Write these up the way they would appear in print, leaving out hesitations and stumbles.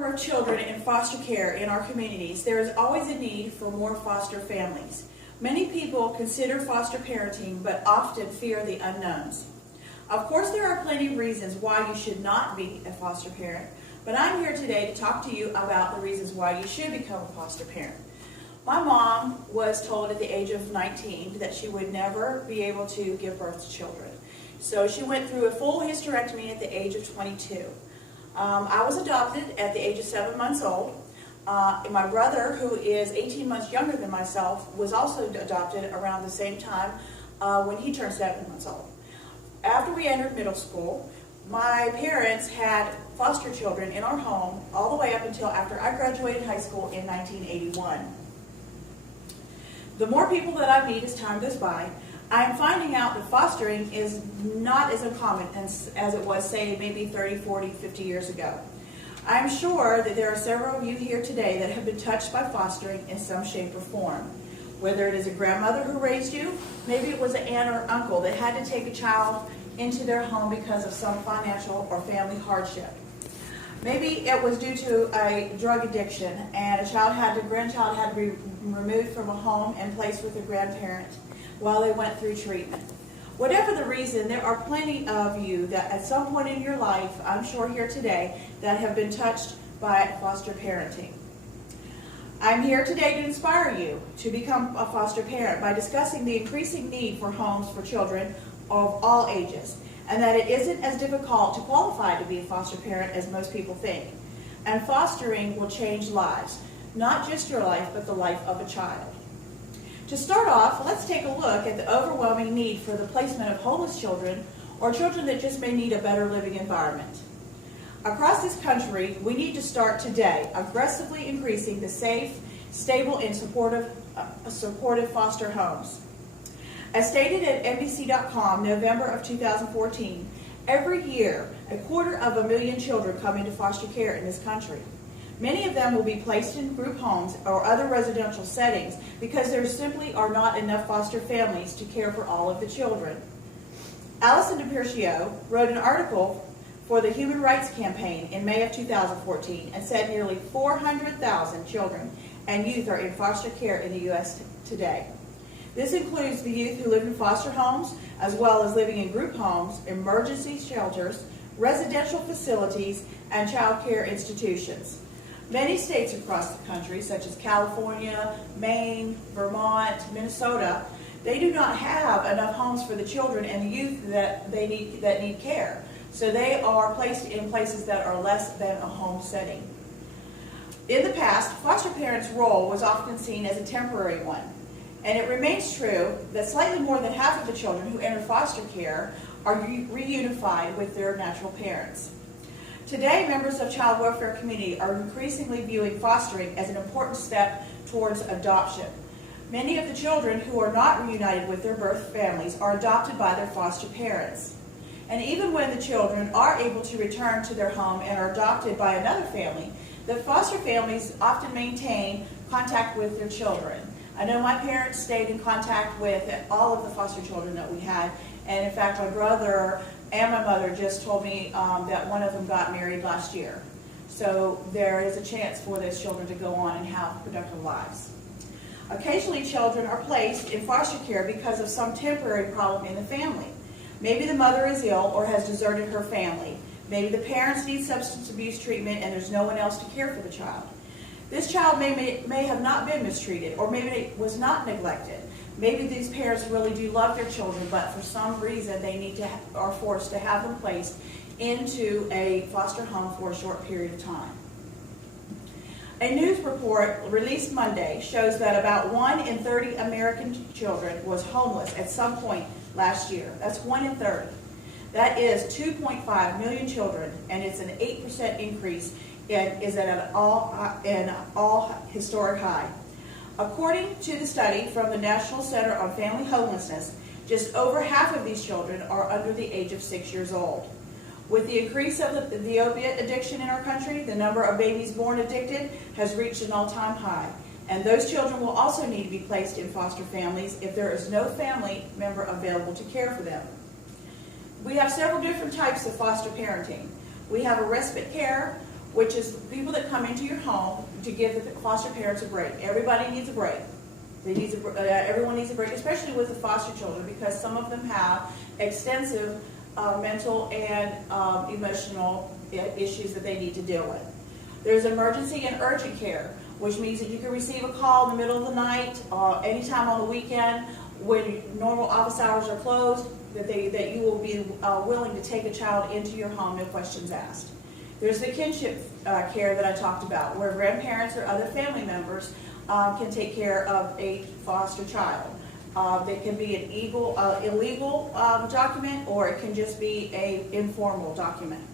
number of children in foster care in our communities, there is always a need for more foster families. Many people consider foster parenting, but often fear the unknowns. Of course, there are plenty of reasons why you should not be a foster parent, but I'm here today to talk to you about the reasons why you should become a foster parent. My mom was told at the age of 19 that she would never be able to give birth to children. So she went through a full hysterectomy at the age of 22. I was adopted at the age of 7 months old. My brother, who is 18 months younger than myself, was also adopted around the same time when he turned 7 months old. After we entered middle school, my parents had foster children in our home all the way up until after I graduated high school in 1981. The more people that I meet as time goes by, I am finding out that fostering is not as uncommon as it was, say, maybe 30, 40, 50 years ago. I'm sure that there are several of you here today that have been touched by fostering in some shape or form. Whether it is a grandmother who raised you, maybe it was an aunt or uncle that had to take a child into their home because of some financial or family hardship. Maybe it was due to a drug addiction and a grandchild had to be removed from a home and placed with a grandparent while they went through treatment. Whatever the reason, there are plenty of you that at some point in your life, I'm sure here today, that have been touched by foster parenting. I'm here today to inspire you to become a foster parent by discussing the increasing need for homes for children of all ages, and that it isn't as difficult to qualify to be a foster parent as most people think. And fostering will change lives, not just your life, but the life of a child. To start off, let's take a look at the overwhelming need for the placement of homeless children or children that just may need a better living environment. Across this country, we need to start today aggressively increasing the safe, stable, and supportive foster homes. As stated at NBC.com, November of 2014, every year, 250,000 children come into foster care in this country. Many of them will be placed in group homes or other residential settings because there simply are not enough foster families to care for all of the children. Allison DiPercio wrote an article for the Human Rights Campaign in May of 2014 and said nearly 400,000 children and youth are in foster care in the U.S. today. This includes the youth who live in foster homes, as well as living in group homes, emergency shelters, residential facilities, and child care institutions. Many states across the country, such as California, Maine, Vermont, Minnesota, they do not have enough homes for the children and the youth that need care. So they are placed in places that are less than a home setting. In the past, foster parents' role was often seen as a temporary one. And it remains true that slightly more than half of the children who enter foster care are reunified with their natural parents. Today, members of child welfare community are increasingly viewing fostering as an important step towards adoption. Many of the children who are not reunited with their birth families are adopted by their foster parents. And even when the children are able to return to their home and are adopted by another family, the foster families often maintain contact with their children. I know my parents stayed in contact with all of the foster children that we had, and in fact my brother and my mother just told me that one of them got married last year. So there is a chance for those children to go on and have productive lives. Occasionally children are placed in foster care because of some temporary problem in the family. Maybe the mother is ill or has deserted her family. Maybe the parents need substance abuse treatment and there's no one else to care for the child. This child may have not been mistreated, or maybe it was not neglected. Maybe these parents really do love their children, but for some reason they are forced to have them placed into a foster home for a short period of time. A news report released Monday shows that about 1 in 30 American children was homeless at some point last year. That's 1 in 30. That is 2.5 million children, and it's an 8% increase. It is at an all historic high. According to the study from the National Center on Family Homelessness, just over half of these children are under the age of 6 years old. With the increase of the opiate addiction in our country, the number of babies born addicted has reached an all-time high. And those children will also need to be placed in foster families if there is no family member available to care for them. We have several different types of foster parenting. We have a respite care, which is people that come into your home to give the foster parents a break. Everybody needs a break. Everyone needs a break, especially with the foster children, because some of them have extensive mental and emotional issues that they need to deal with. There's emergency and urgent care, which means that you can receive a call in the middle of the night, anytime on the weekend, when normal office hours are closed, that you will be willing to take a child into your home, no questions asked. There's the kinship care that I talked about, where grandparents or other family members can take care of a foster child. It can be an illegal document, or it can just be an informal document.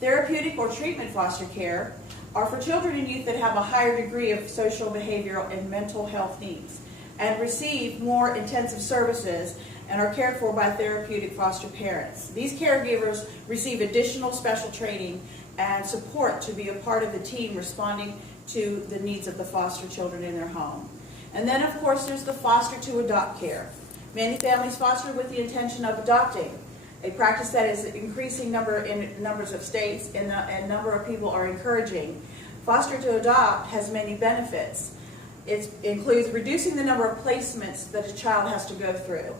Therapeutic or treatment foster care are for children and youth that have a higher degree of social, behavioral, and mental health needs and receive more intensive services and are cared for by therapeutic foster parents. These caregivers receive additional special training and support to be a part of the team responding to the needs of the foster children in their home. And then, of course, there's the foster to adopt care. Many families foster with the intention of adopting, a practice that is increasing in numbers of states and a number of people are encouraging. Foster to adopt has many benefits. It includes reducing the number of placements that a child has to go through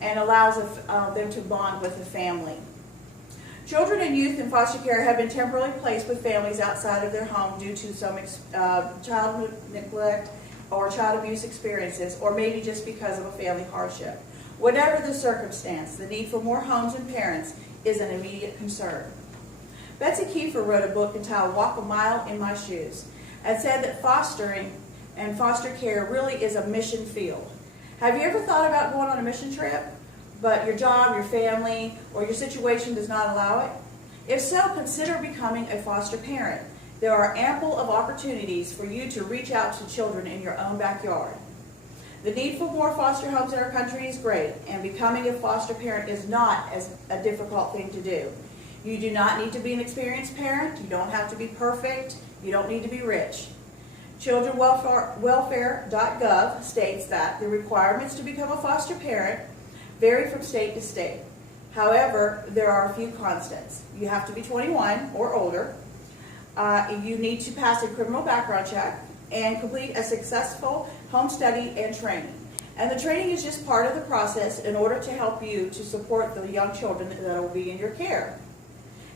and allows them to bond with the family. Children and youth in foster care have been temporarily placed with families outside of their home due to some child neglect or child abuse experiences, or maybe just because of a family hardship. Whatever the circumstance, the need for more homes and parents is an immediate concern. Betsy Kiefer wrote a book entitled Walk a Mile in My Shoes and said that fostering and foster care really is a mission field. Have you ever thought about going on a mission trip, but your job, your family, or your situation does not allow it? If so, consider becoming a foster parent. There are ample of opportunities for you to reach out to children in your own backyard. The need for more foster homes in our country is great, and becoming a foster parent is not a difficult thing to do. You do not need to be an experienced parent. You don't have to be perfect. You don't need to be rich. Childrenwelfare.gov states that the requirements to become a foster parent vary from state to state. However, there are a few constants. You have to be 21 or older. You need to pass a criminal background check and complete a successful home study and training. And the training is just part of the process in order to help you to support the young children that will be in your care.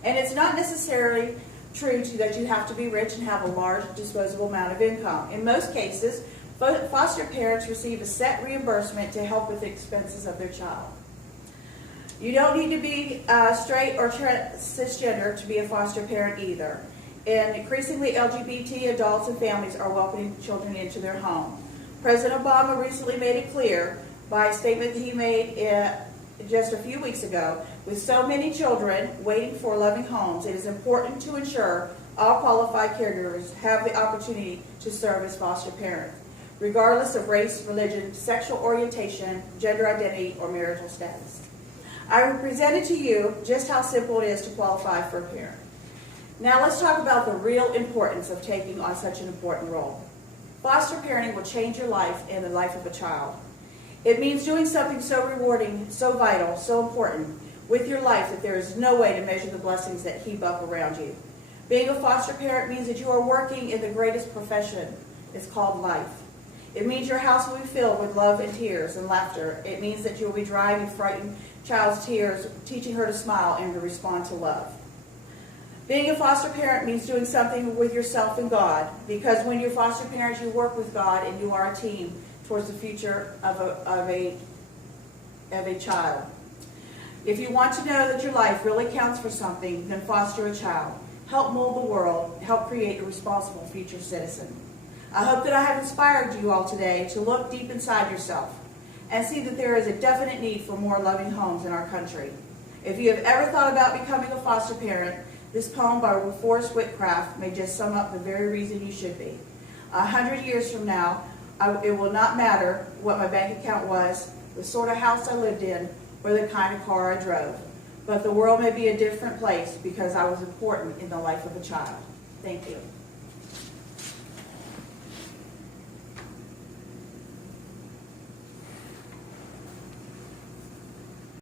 And it's not necessarily true that you have to be rich and have a large disposable amount of income. In most cases, foster parents receive a set reimbursement to help with the expenses of their child. You don't need to be straight or cisgender to be a foster parent either. And increasingly, LGBT adults and families are welcoming children into their home. President Obama recently made it clear by a statement that he made just a few weeks ago, with so many children waiting for loving homes, it is important to ensure all qualified caregivers have the opportunity to serve as foster parents, regardless of race, religion, sexual orientation, gender identity, or marital status. I presented to you just how simple it is to qualify for a parent. Now let's talk about the real importance of taking on such an important role. Foster parenting will change your life and the life of a child. It means doing something so rewarding, so vital, so important with your life that there is no way to measure the blessings that heap up around you. Being a foster parent means that you are working in the greatest profession. It's called life. It means your house will be filled with love and tears and laughter. It means that you will be drying a frightened child's tears, teaching her to smile and to respond to love. Being a foster parent means doing something with yourself and God, because when you're foster parents, you work with God and you are a team towards the future of a child. If you want to know that your life really counts for something, then foster a child. Help mold the world. Help create a responsible future citizen. I hope that I have inspired you all today to look deep inside yourself and see that there is a definite need for more loving homes in our country. If you have ever thought about becoming a foster parent, this poem by Forrest Whitcraft may just sum up the very reason you should be. 100 years from now, it will not matter what my bank account was, the sort of house I lived in, or the kind of car I drove. But the world may be a different place because I was important in the life of a child. Thank you.